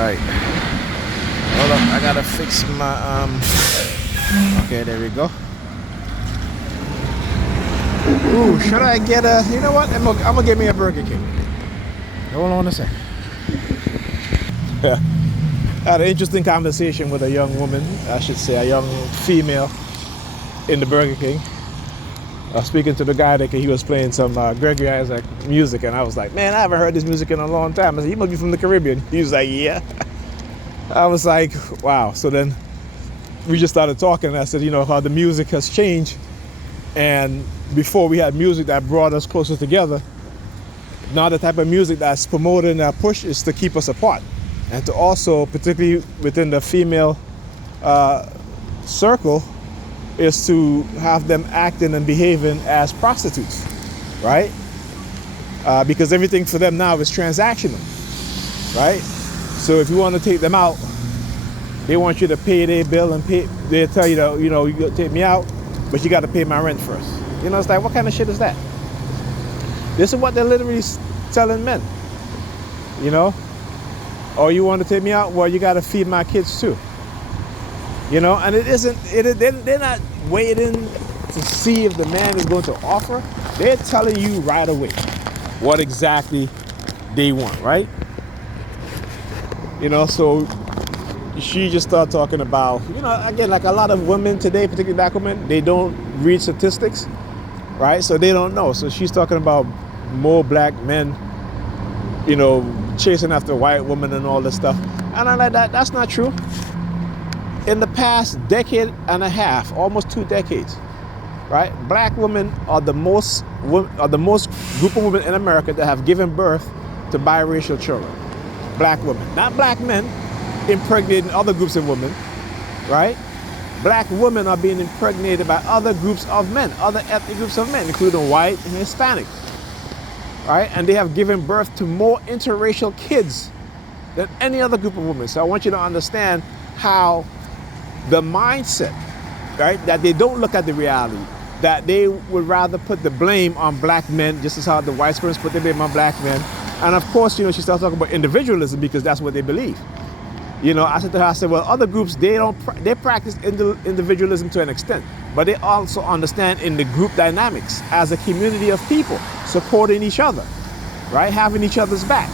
right. Hold up, I gotta fix my okay, there we go. Ooh, should I get a, you know what? I'm gonna get me a Burger King. Hold on a second. I had an interesting conversation with a young woman, I should say a young female in the Burger King. I was speaking to the guy that he was playing some Gregory Isaac music, and I was like, man, I haven't heard this music in a long time. I said, you must be from the Caribbean. He was like, yeah. I was like, wow. So then we just started talking, and I said, you know, how the music has changed. And before we had music that brought us closer together. Now the type of music that's promoted and pushed is to keep us apart. And to also, particularly within the female circle, is to have them acting and behaving as prostitutes, right? Because everything for them now is transactional, right? So if you want to take them out, they want you to pay their bill and pay. They tell you that, you know, you gotta take me out, but you got to pay my rent first. You know, it's like, what kind of shit is that? This is what they're literally telling men, you know? Oh, you want to take me out? Well, you got to feed my kids too. You know, and they're not waiting to see if the man is going to offer. They're telling you right away what exactly they want, right? You know, so she just started talking about, you know, again, like a lot of women today, particularly black women, they don't read statistics, right? So they don't know. So she's talking about more black men, you know, chasing after white women and all this stuff. And I'm like, that's not true. In the past decade and a half, almost 2 decades, right? Black women are the most group of women in America that have given birth to biracial children. Black women, not black men impregnating other groups of women, right? Black women are being impregnated by other groups of men, other ethnic groups of men, including white and Hispanic, right? And they have given birth to more interracial kids than any other group of women. So I want you to understand how the mindset, right, that they don't look at the reality, that they would rather put the blame on black men, just as how the white supremacists put the blame on black men. And of course, you know, she starts talking about individualism because that's what they believe. You know, I said to her, I said, well, other groups, they practice individualism to an extent, but they also understand in the group dynamics as a community of people supporting each other, right, having each other's back.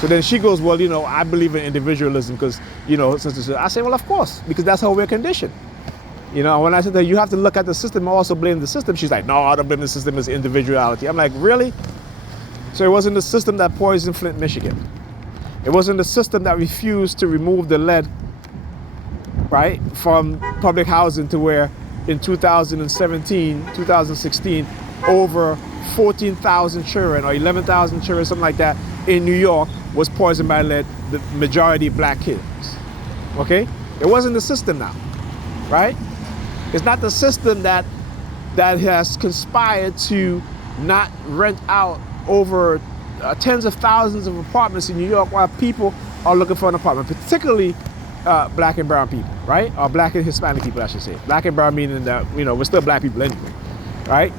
So then she goes, well, you know, I believe in individualism because, you know, I say, well, of course, because that's how we're conditioned. You know, when I said that you have to look at the system, I also blame the system. She's like, no, I don't blame the system, it's individuality. I'm like, really? So it wasn't the system that poisoned Flint, Michigan. It wasn't the system that refused to remove the lead, right, from public housing to where in 2017, 2016, over 14,000 children or 11,000 children, something like that, in New York was poisoned by lead, the majority black kids, okay? It wasn't the system now, right? It's not the system that has conspired to not rent out over tens of thousands of apartments in New York while people are looking for an apartment, particularly black and brown people, right? Or black and Hispanic people, I should say. Black and brown meaning that, you know, we're still black people anyway, right?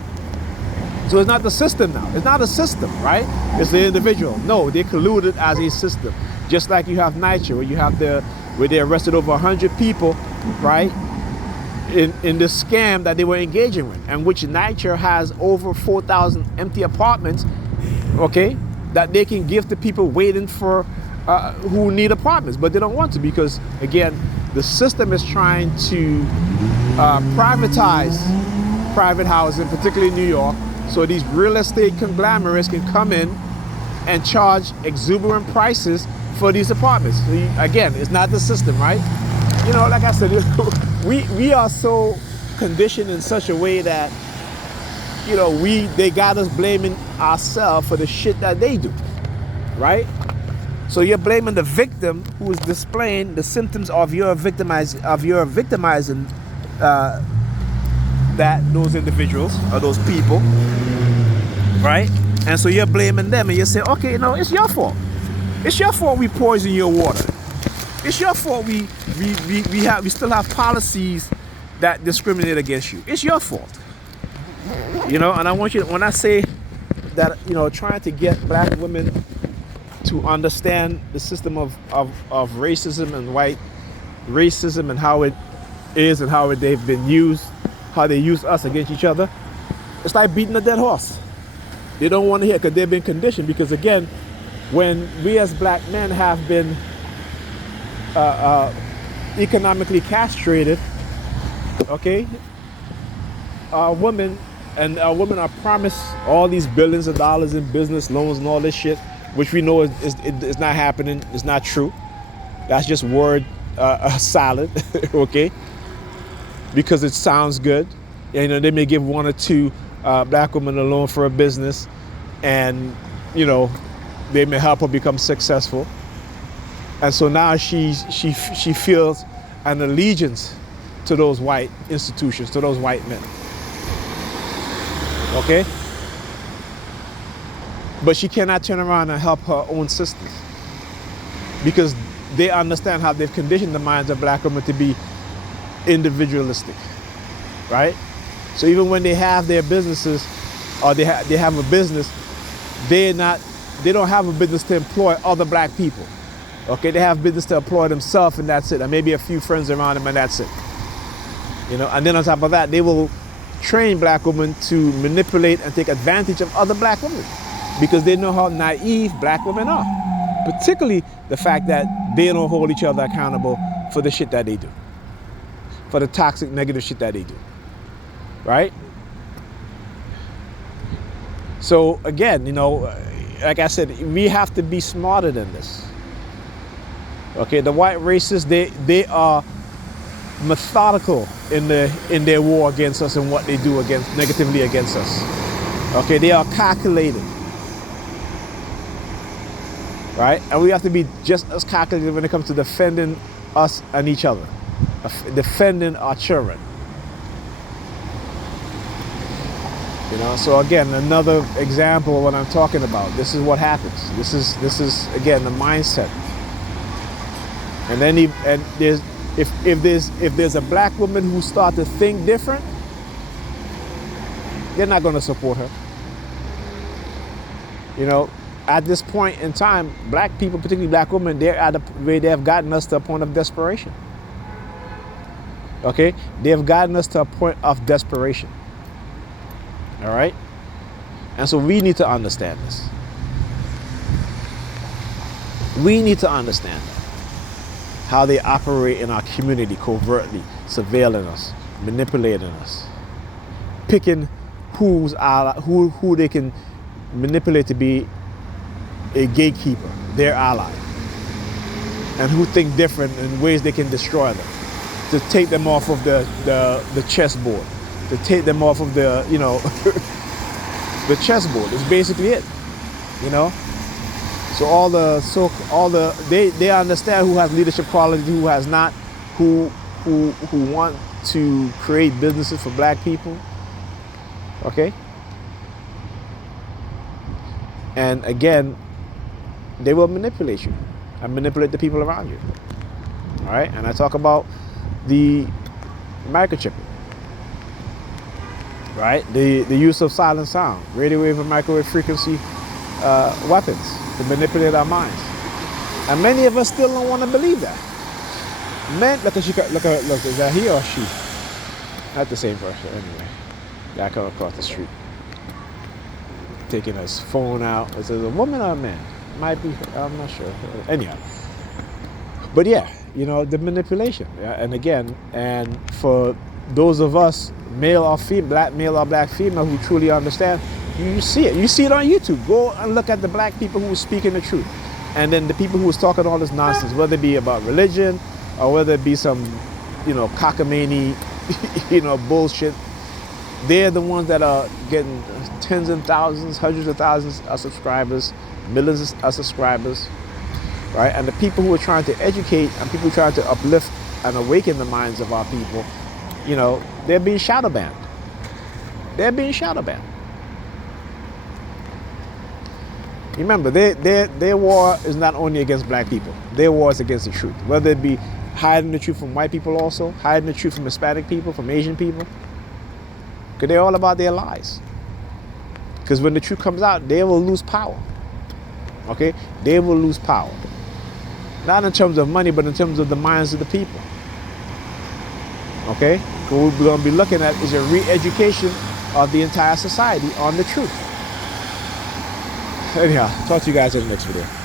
So it's not the system now. It's not a system, right? It's the individual. No, they colluded as a system. Just like you have Niger, where they arrested over 100 people, right? In this scam that they were engaging with, and which Niger has over 4,000 empty apartments, okay, that they can give to people waiting for, who need apartments, but they don't want to because, again, the system is trying to privatize private housing, particularly in New York, so these real estate conglomerates can come in and charge exuberant prices for these apartments. So again, it's not the system, right? You know, like I said, we are so conditioned in such a way that, you know, they got us blaming ourselves for the shit that they do, right? So you're blaming the victim who is displaying the symptoms of your victimizing those individuals or those people, right? And so you're blaming them, and you say, okay, no, it's your fault. It's your fault we poison your water. It's your fault we still have policies that discriminate against you. It's your fault. You know, and I want you to, when I say that, you know, trying to get black women to understand the system of racism and white racism and how it is and how they've been used, how they use us against each other, it's like beating a dead horse. They don't want to hear because they've been conditioned. Because again, when we as black men have been economically castrated, okay, our women are promised all these billions of dollars in business loans and all this shit, which we know is not happening. It's not true. That's just word salad, okay? Because it sounds good. You know, they may give one or two black women a loan for a business, and you know, they may help her become successful. And so now she feels an allegiance to those white institutions, to those white men. Okay? But she cannot turn around and help her own sisters, because they understand how they've conditioned the minds of black women to be individualistic, right? So even when they have their businesses, or they have a business, they don't have a business to employ other black people. Okay, they have business to employ themselves, and that's it, and maybe a few friends around them, and that's it. You know, and then on top of that, they will train black women to manipulate and take advantage of other black women, because they know how naive black women are. Particularly the fact that they don't hold each other accountable for the shit that they do, for the toxic, negative shit that they do, right? So again, you know, like I said, we have to be smarter than this. Okay, the white racists, they are methodical in their war against us and what they do negatively against us. Okay, they are calculated. Right? And we have to be just as calculated when it comes to defending us and each other, defending our children. You know, so again, another example of what I'm talking about. This is what happens. This is again the mindset. And then if there's a black woman who starts to think different, they're not going to support her. You know, at this point in time, black people, particularly black women, they have gotten us to a point of desperation. Okay, they have gotten us to a point of desperation. All right, and so we need to understand this. We need to understand that. How they operate in our community covertly, surveilling us, manipulating us, picking who they can manipulate to be a gatekeeper, their ally, and who think different in ways they can destroy them, to take them off of the chessboard, to take them off of the, you know, the chessboard. It's basically it, you know. So they understand who has leadership qualities, who has not, who want to create businesses for black people. Okay? And again, they will manipulate you and manipulate the people around you. All right? And I talk about the microchipping. Right? The use of silent sound, radio wave and microwave frequency weapons to manipulate our minds. And many of us still don't want to believe that. Men, look, is that he or she? Not the same person, anyway. Guy come across the street, taking his phone out. Is it a woman or a man? Might be, I'm not sure. Anyhow. But yeah, you know, the manipulation. Yeah? And again, and for those of us, male or female, black male or black female, who truly understand, you see it. You see it on YouTube. Go and look at the black people who are speaking the truth. And then the people who are talking all this nonsense, whether it be about religion or whether it be some, you know, cockamamie, you know, bullshit. They're the ones that are getting tens of thousands, hundreds of thousands of subscribers, millions of subscribers, right? And the people who are trying to educate and people trying to uplift and awaken the minds of our people, you know, they're being shadow banned. They're being shadow banned. Remember, their war is not only against black people. Their war is against the truth. Whether it be hiding the truth from white people also, hiding the truth from Hispanic people, from Asian people. Because they're all about their lies. Because when the truth comes out, they will lose power. Okay, they will lose power. Not in terms of money, but in terms of the minds of the people. Okay, what we're going to be looking at is a re-education of the entire society on the truth. Anyhow, talk to you guys in the next video.